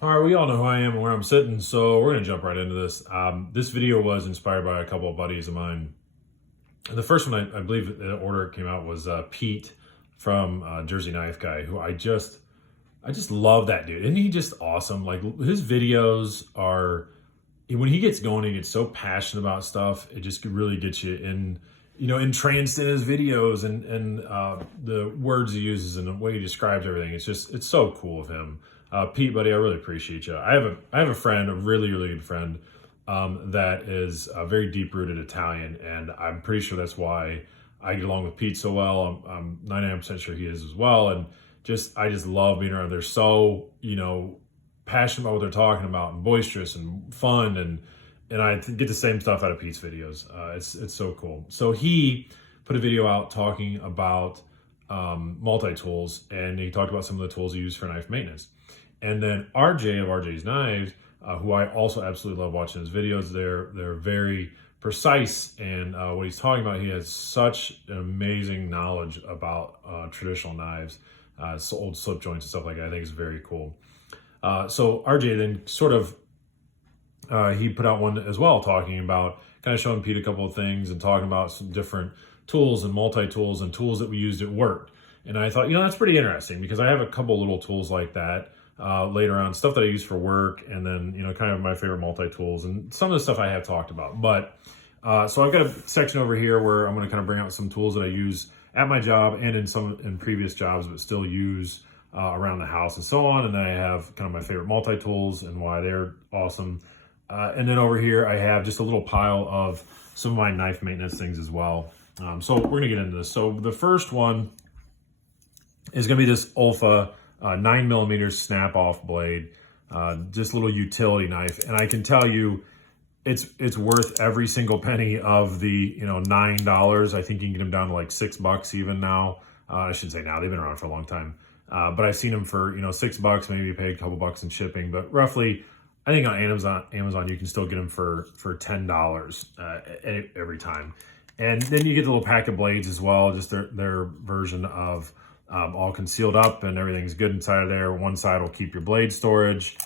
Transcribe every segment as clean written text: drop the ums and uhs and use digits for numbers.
All right, we all know who I am and where I'm sitting, so we're gonna jump right into this. This video was inspired by a couple of buddies of mine. And the first one, I believe the order it came out was Pete from Jersey Knife Guy, who I just love that dude. Isn't he just awesome? Like his videos are, when he gets going, he gets so passionate about stuff. It just really gets you in, entranced in his videos and the words he uses and the way he describes everything. It's so cool of him. Pete, buddy, I really appreciate you. I have a friend, a really, really good friend, that is very deep rooted Italian. And I'm pretty sure that's why I get along with Pete so well. I'm 99% sure he is as well. And I just love being around. They're so, passionate about what they're talking about and boisterous and fun, and I get the same stuff out of Pete's videos. It's so cool. So he put a video out talking about multi-tools, and he talked about some of the tools he used for knife maintenance. And then RJ of RJ's Knives, who I also absolutely love watching his videos. They're very precise, and what he's talking about, he has such an amazing knowledge about traditional knives, old slip joints and stuff like that. I think it's very cool. So RJ then sort of, he put out one as well, talking about kind of showing Pete a couple of things and talking about some different tools and multi-tools and tools that we used at work. And I thought, that's pretty interesting, because I have a couple little tools like that later on, stuff that I use for work, and then, kind of my favorite multi-tools and some of the stuff I have talked about. But so I've got a section over here where I'm going to kind of bring out some tools that I use at my job and in previous jobs, but still use around the house and so on. And then I have kind of my favorite multi-tools and why they're awesome. And then over here, I have just a little pile of some of my knife maintenance things as well. So we're gonna get into this. So the first one is gonna be this Olfa 9mm snap-off blade, just a little utility knife. And I can tell you, it's worth every single penny of the $9. I think you can get them down to like $6 even now. I shouldn't say now; they've been around for a long time. But I've seen them for $6. Maybe you pay a couple bucks in shipping, but roughly, I think on Amazon you can still get them for $10 every time. And then you get the little pack of blades as well, just their version of all concealed up and everything's good inside of there. One side will keep your blade storage.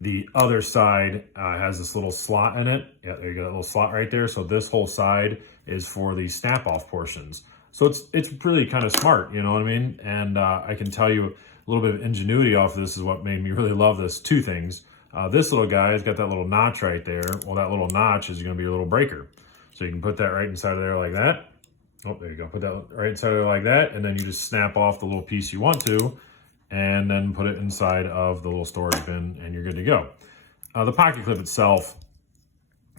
The other side has this little slot in it. Yeah, there you go, a little slot right there. So this whole side is for the snap-off portions. So it's really kind of smart, you know what I mean? And I can tell you a little bit of ingenuity off of this is what made me really love this. Two things. This little guy has got that little notch right there. Well, that little notch is going to be your little breaker. So you can put that right inside of there like that. Oh, there you go. Put that right inside of there like that. And then you just snap off the little piece you want to, and then put it inside of the little storage bin, and you're good to go. The pocket clip itself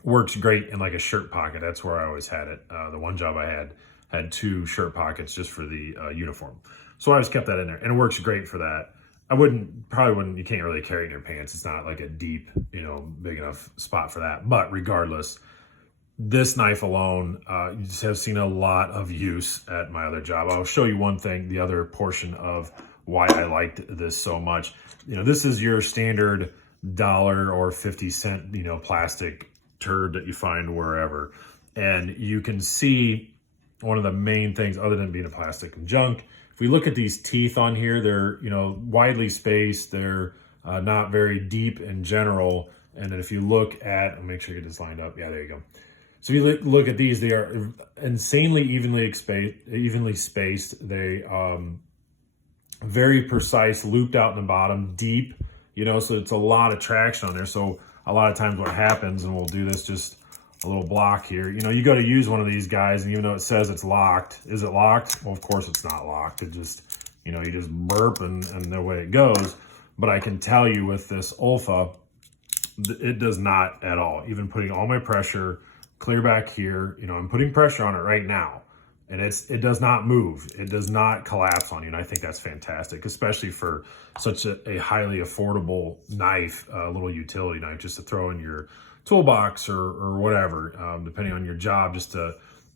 works great in like a shirt pocket. That's where I always had it. The one job I had two shirt pockets just for the uniform. So I always kept that in there, and it works great for that. Probably wouldn't, you can't really carry it in your pants. It's not like a deep, big enough spot for that. But regardless, this knife alone, you just have seen a lot of use at my other job. I'll show you one thing, the other portion of why I liked this so much. This is your standard dollar or 50-cent, plastic turd that you find wherever. And you can see one of the main things, other than being a plastic and junk, if we look at these teeth on here, they're, widely spaced. They're not very deep in general. And then if you look at, I'll make sure you get this lined up. Yeah, there you go. So if you look at these, they are insanely evenly spaced. They very precise, looped out in the bottom, deep, so it's a lot of traction on there. So a lot of times what happens, and we'll do this just a little block here, you go to use one of these guys, and even though it says it's locked, is it locked? Well, of course it's not locked. It just, you just burp and the way it goes. But I can tell you with this Olfa, it does not at all. Even putting all my pressure clear back here, I'm putting pressure on it right now, and it does not move. It does not collapse on you, and I think that's fantastic, especially for such a highly affordable knife, a little utility knife, just to throw in your toolbox or whatever, depending on your job.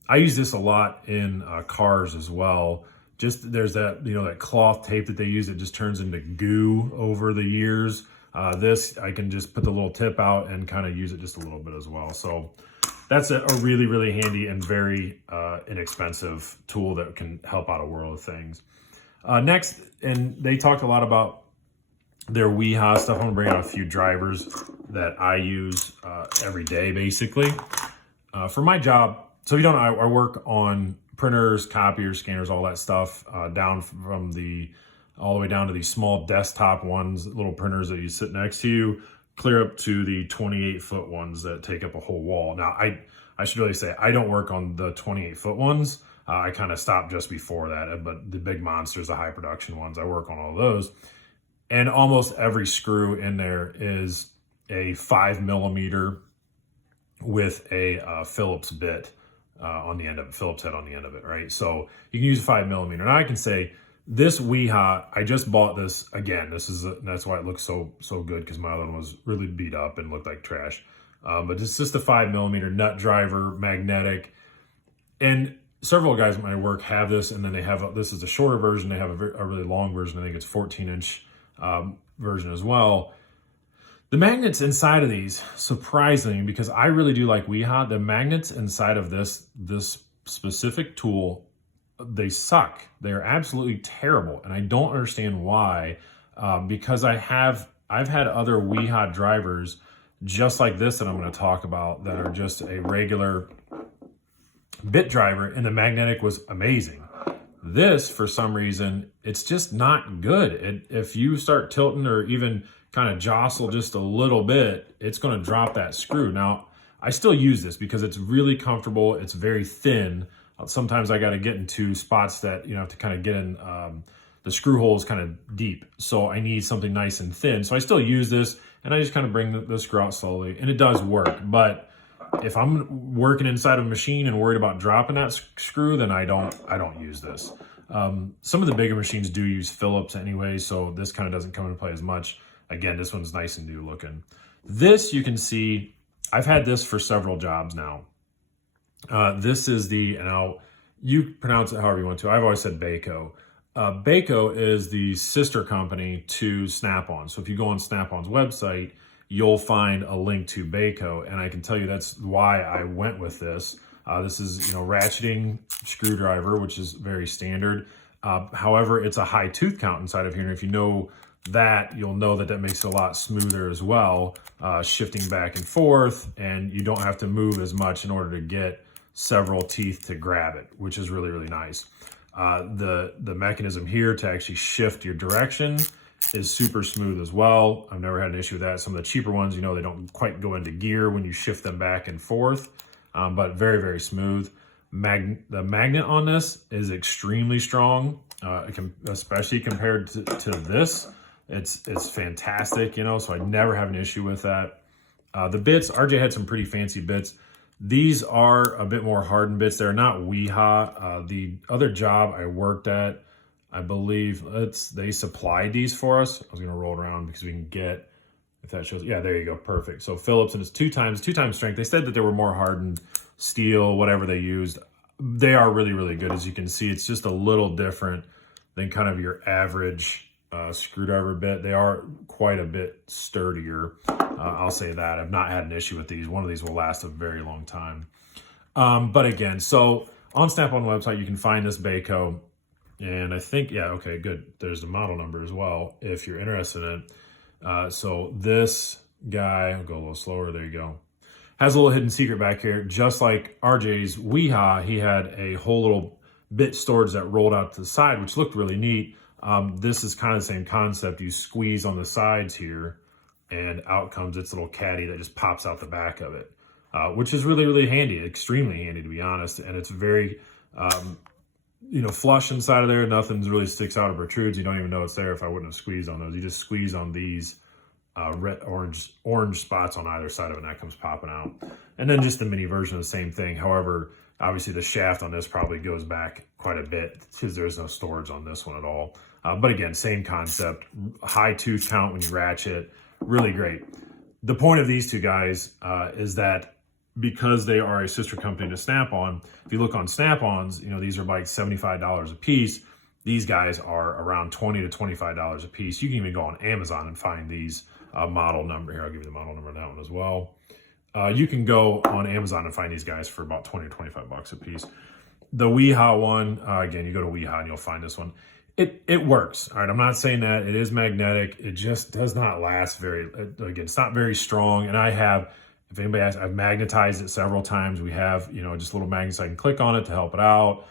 I use this a lot in cars as well. Just there's that, that cloth tape that they use that just turns into goo over the years. This, I can just put the little tip out and kind of use it just a little bit as well. So that's a really, really handy and very inexpensive tool that can help out a world of things. Next, and they talked a lot about their Weeha stuff. I'm gonna bring out a few drivers that I use every day, basically. For my job, so if you don't know, I work on printers, copiers, scanners, all that stuff, down from all the way down to these small desktop ones, little printers that you sit next to you, clear up to the 28-foot ones that take up a whole wall. Now, I should really say, I don't work on the 28-foot ones. I kind of stopped just before that, but the big monsters, the high production ones, I work on all those. And almost every screw in there is a 5mm with a Phillips bit on the end of it, Phillips head on the end of it, right? So you can use a 5mm. Now I can say this Weeha, I just bought this again. That's why it looks so good, because my other one was really beat up and looked like trash. But it's just a 5mm nut driver, magnetic, and several guys at my work have this, and then they have this is the shorter version. They have a really long version. I think it's 14-inch version as well. The magnets inside of these, surprisingly, because I really do like Weeha, the magnets inside of this specific tool, they suck. They're absolutely terrible, and I don't understand why. Because I've had other Weeha drivers just like this that I'm going to talk about that are just a regular bit driver, and the magnetic was amazing. This, for some reason, it's just not good. If you start tilting or even kind of jostle just a little bit, it's going to drop that screw. Now, I still use this because it's really comfortable. It's very thin. Sometimes I got to get into spots that, have to kind of get in, the screw hole is kind of deep. So I need something nice and thin. So I still use this, and I just kind of bring the screw out slowly, and it does work. But if I'm working inside of a machine and worried about dropping that screw, then I don't use this. Some of the bigger machines do use Phillips anyway, so this kind of doesn't come into play as much. Again, this one's nice and new looking. This, you can see, I've had this for several jobs now. This is you pronounce it however you want to. I've always said Baco. Baco is the sister company to Snap-on. So if you go on Snap-on's website, you'll find a link to Baco, and I can tell you that's why I went with this. This is, ratcheting screwdriver, which is very standard. However, it's a high tooth count inside of here, and if you know that, you'll know that makes it a lot smoother as well, shifting back and forth, and you don't have to move as much in order to get several teeth to grab it, which is really, really nice. The mechanism here to actually shift your direction is super smooth as well. I've never had an issue with that. Some of the cheaper ones, they don't quite go into gear when you shift them back and forth, but very, very smooth. The magnet on this is extremely strong, especially compared to this. It's fantastic, so I never have an issue with that. The bits, RJ had some pretty fancy bits. These are a bit more hardened bits. They're not Weeha. The other job I worked at, I believe they supplied these for us. I was going to roll around because we can get, if that shows, yeah, there you go, perfect. So Phillips, and it's two times strength. They said that they were more hardened steel, whatever they used. They are really, really good. As you can see, it's just a little different than kind of your average screwdriver bit. They are quite a bit sturdier. I'll say that. I've not had an issue with these. One of these will last a very long time. But again, so on Snap-on website, you can find this Baco. And I think, yeah, okay, good. There's the model number as well, if you're interested in it. So this guy, I'll go a little slower, there you go, has a little hidden secret back here. Just like RJ's Weeha, he had a whole little bit storage that rolled out to the side, which looked really neat. This is kind of the same concept. You squeeze on the sides here, and out comes its little caddy that just pops out the back of it, which is really, really handy, extremely handy, to be honest. And it's very, flush inside of there. Nothing really sticks out or protrudes. You don't even know it's there if I wouldn't have squeezed on those. You just squeeze on these red, orange spots on either side of it, and that comes popping out. And then just the mini version of the same thing. However, obviously the shaft on this probably goes back quite a bit because there's no storage on this one at all. But again, same concept, high tooth count when you ratchet, really great. The point of these two guys is that because they are a sister company to Snap-on, if you look on Snap-ons, these are like $75 a piece. These guys are around $20 to $25 a piece. You can even go on Amazon and find these model number. Here, I'll give you the model number on that one as well. You can go on Amazon and find these guys for about 20 to 25 bucks a piece. The Weeha one, again, you go to Weeha and you'll find this one. It works. All right, I'm not saying that it is magnetic. It just does not last again, it's not very strong. And I have, if anybody asks, I've magnetized it several times. We have, just little magnets I can click on it to help it out.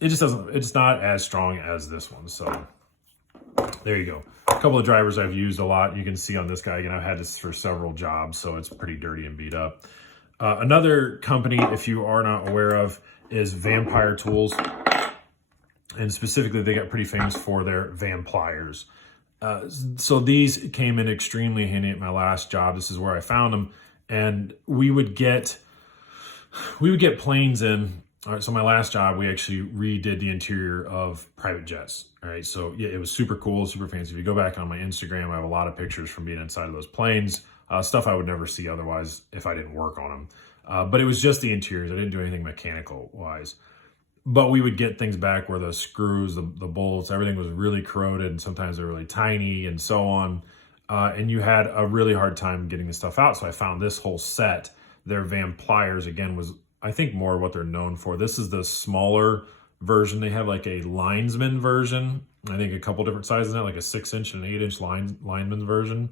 It just doesn't, it's not as strong as this one. So there you go. A couple of drivers I've used a lot. You can see on this guy, again, I've had this for several jobs, so it's pretty dirty and beat up. Another company, if you are not aware of, is Vampire Tools. And specifically, they got pretty famous for their Van Pliers. So these came in extremely handy at my last job. This is where I found them. And we would get planes in. All right, so my last job, we actually redid the interior of private jets. All right, so yeah, it was super cool, super fancy. If you go back on my Instagram, I have a lot of pictures from being inside of those planes, stuff I would never see otherwise if I didn't work on them. But it was just the interiors. I didn't do anything mechanical-wise. But we would get things back where the screws, the bolts, everything was really corroded, and sometimes they're really tiny and so on. And you had a really hard time getting the stuff out. So I found this whole set. Their Van Pliers, again, was, I think, more what they're known for. This is the smaller version. They have like a linesman version. I think a couple different sizes now, like a 6-inch and an 8-inch lineman version.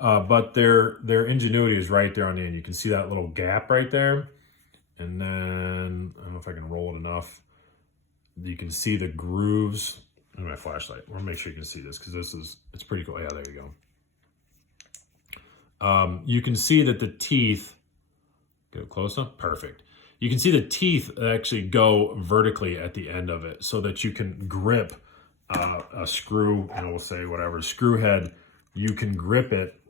But their ingenuity is right there on the end. You can see that little gap right there. And then, I don't know if I can roll it enough. You can see the grooves. And my flashlight. I want to make sure you can see this because it's pretty cool. Yeah, there you go. You can see that the teeth, get it close enough? Perfect. You can see the teeth actually go vertically at the end of it so that you can grip a screw, and we'll say whatever, screw head, you can grip it,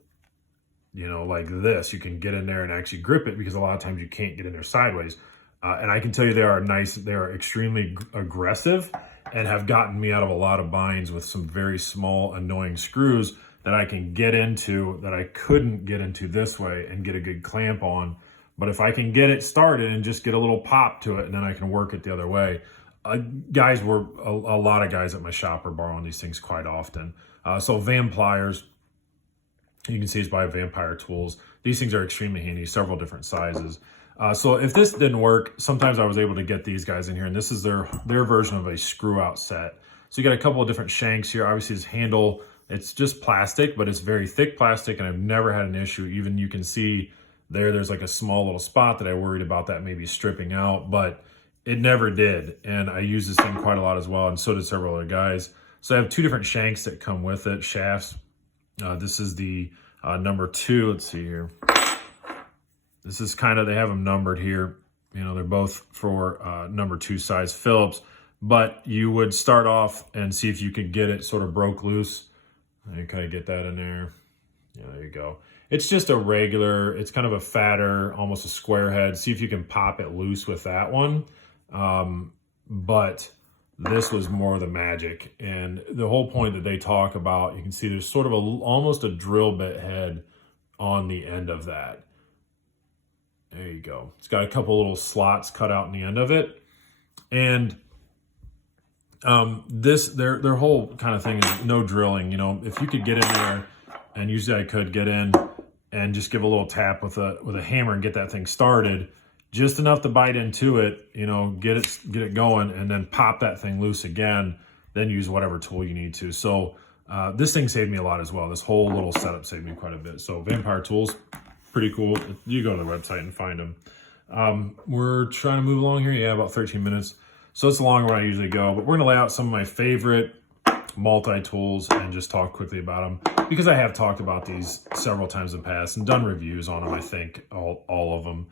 like this. You can get in there and actually grip it because a lot of times you can't get in there sideways. And I can tell you they are extremely aggressive and have gotten me out of a lot of binds with some very small, annoying screws that I can get into that I couldn't get into this way and get a good clamp on. But if I can get it started and just get a little pop to it, and then I can work it the other way. A lot of guys at my shop are borrowing these things quite often. So Van Pliers, you can see it's by Vampire Tools. These things are extremely handy, several different sizes. So if this didn't work, sometimes I was able to get these guys in here, and this is their version of a screw out set. So you got a couple of different shanks here. Obviously this handle, it's just plastic, but it's very thick plastic, and I've never had an issue. Even you can see there's like a small little spot that I worried about that maybe stripping out, but it never did. And I use this thing quite a lot as well, and so did several other guys. So I have two different shanks that come with it, shafts. This is the number 2. Let's see here. This is they have them numbered here. They're both for number 2 size Phillips, but you would start off and see if you could get it sort of broke loose. You kind of get that in there. Yeah, there you go. It's just a regular, it's kind of a fatter, almost a square head. See if you can pop it loose with that one. But this was more the magic. And the whole point that they talk about, you can see there's sort of almost a drill bit head on the end of that. There you go. It's got a couple little slots cut out in the end of it. And their whole kind of thing is no drilling. If you could get in there, and usually I could get in and just give a little tap with a hammer and get that thing started, just enough to bite into it, get it going, and then pop that thing loose again, then use whatever tool you need to. So this thing saved me a lot as well. This whole little setup saved me quite a bit. So Vampire Tools, pretty cool. You go to the website and find them. We're trying to move along here. Yeah, about 13 minutes. So it's longer than I usually go, but we're gonna lay out some of my favorite multi-tools and just talk quickly about them because I have talked about these several times in the past and done reviews on them. I think all of them.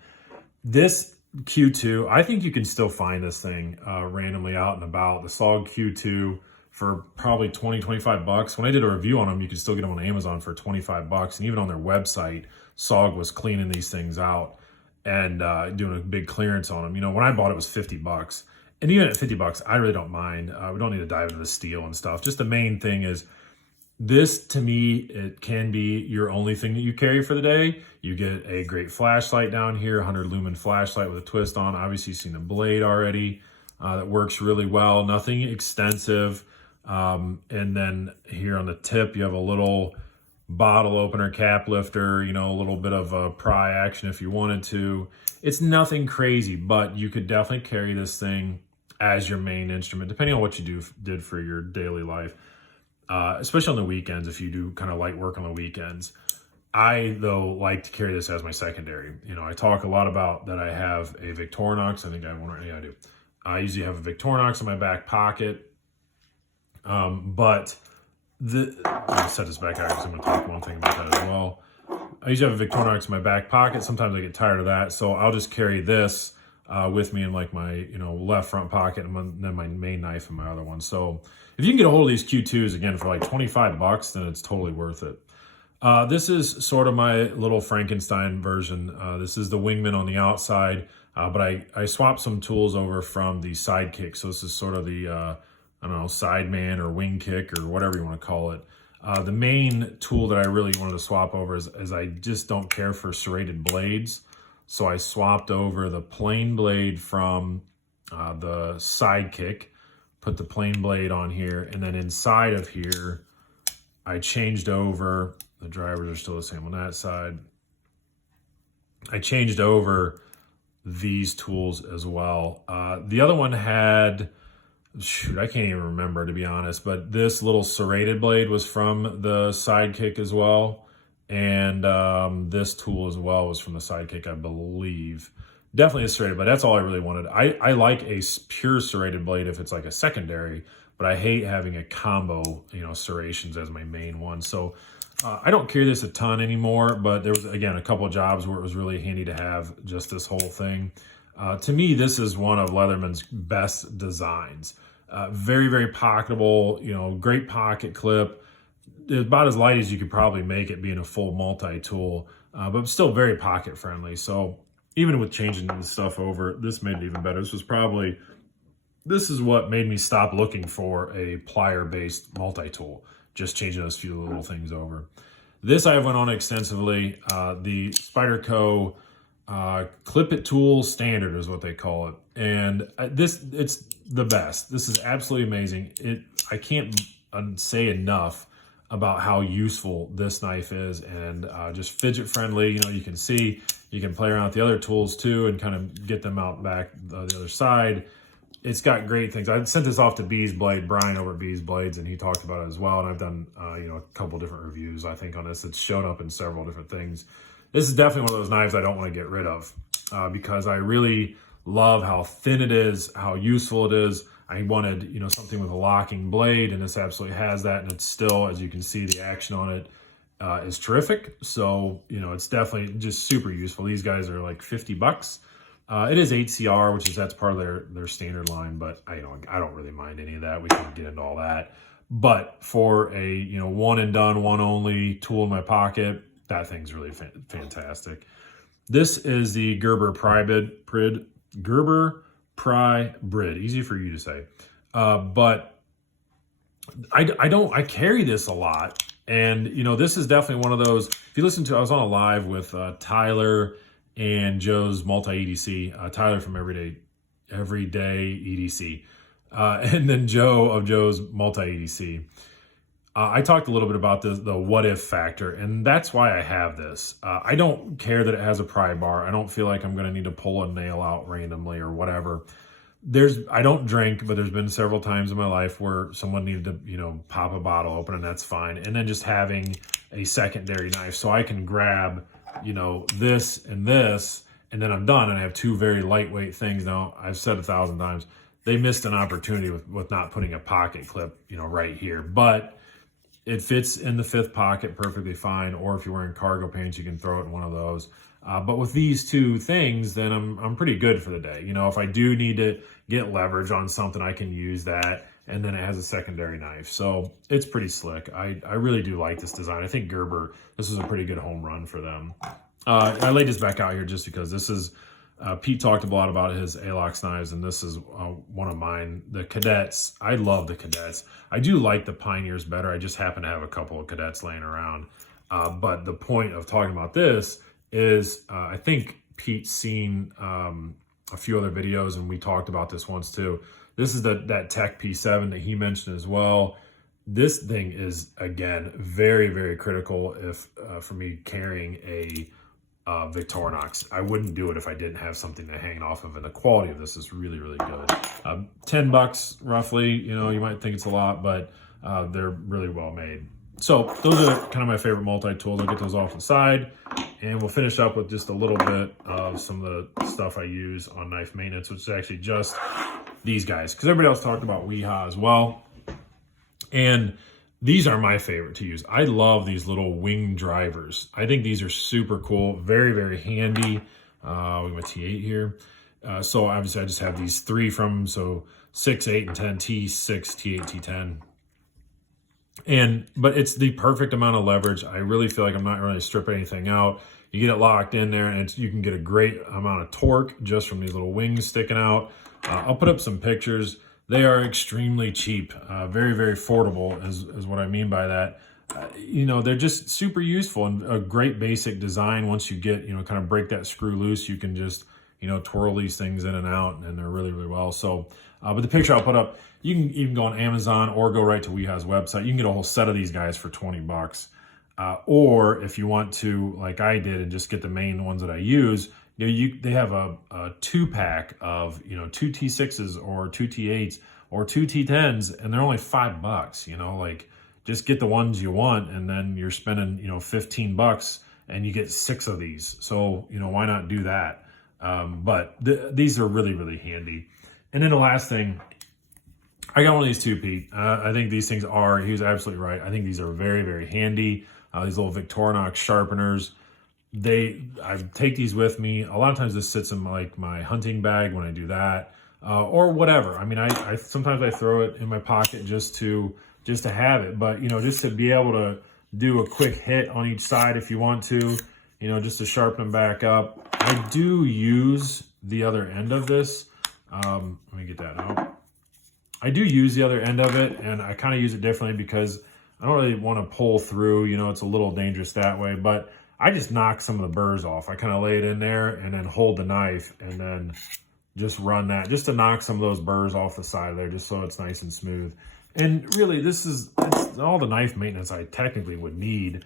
This Q2, I think you can still find this thing randomly out and about. The SOG Q2 for probably 20-25 bucks. When I did a review on them, you can still get them on Amazon for 25 bucks, and even on their website, SOG was cleaning these things out and doing a big clearance on them. When I bought it was 50 bucks. And even at 50 bucks, I really don't mind. We don't need to dive into the steel and stuff. Just the main thing is this, to me, it can be your only thing that you carry for the day. You get a great flashlight down here, 100 lumen flashlight with a twist on. Obviously, you've seen the blade already. That works really well. Nothing extensive. And then here on the tip, you have a little bottle opener, cap lifter, a little bit of a pry action if you wanted to. It's nothing crazy, but you could definitely carry this thing as your main instrument, depending on what you did for your daily life, especially on the weekends if you do kind of light work on the weekends. I, though, like to carry this as my secondary. You know, I talk a lot about that I have a Victorinox. I think I have one. Yeah, I do. I usually have a Victorinox in my back pocket. But I'll set this back out because I'm going to talk one thing about that as well. I usually have a Victorinox in my back pocket. Sometimes I get tired of that, so I'll just carry this with me in like my left front pocket, and then my main knife in my other one. So if you can get a hold of these Q2s again for like $25, then it's totally worth it. This is sort of my little Frankenstein version. This is the Wingman on the outside, but I swapped some tools over from the Sidekick. So this is sort of the, I don't know, Sideman or Wing Kick or whatever you want to call it. The main tool that I really wanted to swap over is I just don't care for serrated blades. So I swapped over the plain blade from the Sidekick, put the plain blade on here, and then inside of here, I changed over. The drivers are still the same on that side. I changed over these tools as well. The other one had, shoot, I can't even remember to be honest, but this little serrated blade was from the Sidekick as well. And this tool as well was from the Sidekick, I believe. Definitely a serrated blade. That's all I really wanted. I like a pure serrated blade if it's like a secondary, but I hate having a combo, serrations as my main one. So I don't carry this a ton anymore, but there was, again, a couple of jobs where it was really handy to have just this whole thing. To me, this is one of Leatherman's best designs. Very, very pocketable, great pocket clip. About as light as you could probably make it being a full multi-tool, but still very pocket friendly. So even with changing the stuff over, this made it even better. This is what made me stop looking for a plier-based multi-tool. Just changing those few little things over. This I have went on extensively. The Spyderco Clip It Tool Standard is what they call it. And it's the best. This is absolutely amazing. I can't say enough about how useful this knife is, and just fidget friendly. You can see, you can play around with the other tools too and kind of get them out back the other side. It's got great things. I sent this off to Bees Blade, Brian over at Bees Blades, and he talked about it as well. And I've done, a couple different reviews, I think, on this. It's shown up in several different things. This is definitely one of those knives I don't want to get rid of because I really love how thin it is, how useful it is. I wanted, something with a locking blade, and this absolutely has that. And it's still, as you can see, the action on it is terrific. So, it's definitely just super useful. These guys are like $50. It is HCR, that's part of their standard line, but I don't really mind any of that. We can get into all that. But for a one and done, one only tool in my pocket, that thing's really fantastic. This is the Gerber Pry Brid, easy for you to say. But I carry this a lot, and this is definitely one of those. If you listen to, I was on a live with Tyler and Joe's multi-EDC, Tyler from Everyday EDC, and then Joe of Joe's multi-EDC. I talked a little bit about the what if factor, and that's why I have this. I don't care that it has a pry bar. I don't feel like I'm going to need to pull a nail out randomly or whatever. I don't drink, but there's been several times in my life where someone needed to, pop a bottle open, and that's fine. And then just having a secondary knife so I can grab this, and then I'm done, and I have two very lightweight things. Now, I've said 1,000 times, they missed an opportunity with not putting a pocket clip, right here, but it fits in the fifth pocket perfectly fine, or if you're wearing cargo pants, you can throw it in one of those. But with these two things, then I'm pretty good for the day. If I do need to get leverage on something, I can use that. And then it has a secondary knife. So it's pretty slick. I really do like this design. I think Gerber, this is a pretty good home run for them. I laid this back out here just because this is, Pete talked a lot about his Alox knives, and this is one of mine. The Cadets, I love the Cadets. I do like the Pioneers better. I just happen to have a couple of Cadets laying around. But the point of talking about this is I think Pete's seen a few other videos, and we talked about this once too. This is that Tech P7 that he mentioned as well. This thing is, again, very, very critical for me carrying a Victorinox. I wouldn't do it if I didn't have something to hang off of, and the quality of this is really, really good. $10 roughly, you know, you might think it's a lot, but they're really well made. So those are kind of my favorite multi-tools. I'll get those off the side, and we'll finish up with just a little bit of some of the stuff I use on knife maintenance, which is actually just these guys, because everybody else talked about Weehaw as well. And these are my favorite to use. I love these little wing drivers. I think these are super cool, very, very handy. We have a T8 here. So obviously I just have these 3 from them. So 6, 8, and 10, T6, T8, T10. But it's the perfect amount of leverage. I really feel like I'm not really stripping anything out. You get it locked in there, and you can get a great amount of torque just from these little wings sticking out. I'll put up some pictures. They are extremely cheap, very, very affordable is what I mean by that. You know, they're just super useful and a great basic design. Once you get, you know, kind of break that screw loose, you can just, you know, twirl these things in and out, and they're really, really well. So, but the picture I'll put up, you can even go on Amazon or go right to Weehaw's website. You can get a whole set of these guys for $20. Or if you want to, like I did, and just get the main ones that I use, you know, they have a 2-pack of, you know, 2 T6s or 2 T8s or 2 T10s, and they're only $5. You know, like, just get the ones you want, and then you're spending, you know, $15 and you get 6 of these. So, you know, why not do that? But these are really, really handy. And then the last thing, I got one of these too, Pete. I think these things are, he was absolutely right. I think these are very, very handy. These little Victorinox sharpeners. I take these with me. A lot of times this sits in like my hunting bag when I do that, or whatever. I mean, I sometimes I throw it in my pocket just to have it, but you know, just to be able to do a quick hit on each side if you want to, you know, just to sharpen them back up. I do use the other end of this. Let me get that out. I do use the other end of it, and I kind of use it differently because I don't really want to pull through. You know, it's a little dangerous that way, but I just knock some of the burrs off. I kind of lay it in there and then hold the knife and then just run that, just to knock some of those burrs off the side there, just so it's nice and smooth. And really, it's all the knife maintenance I technically would need,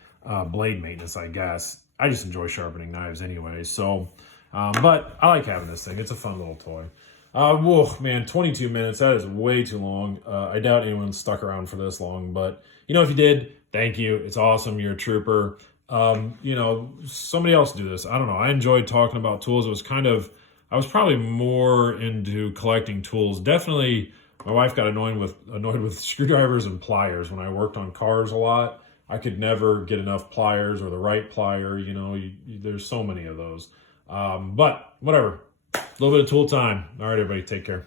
blade maintenance, I guess. I just enjoy sharpening knives anyway. So, but I like having this thing. It's a fun little toy. Whoa, man, 22 minutes. That is way too long. I doubt anyone stuck around for this long, but you know, if you did, thank you. It's awesome. You're a trooper. You know, somebody else do this. I don't know. I enjoyed talking about tools. It was kind of, I was probably more into collecting tools. Definitely, my wife got annoyed with screwdrivers and pliers when I worked on cars a lot. I could never get enough pliers or the right plier. You know, there's so many of those. But whatever. A little bit of tool time. All right, everybody, take care.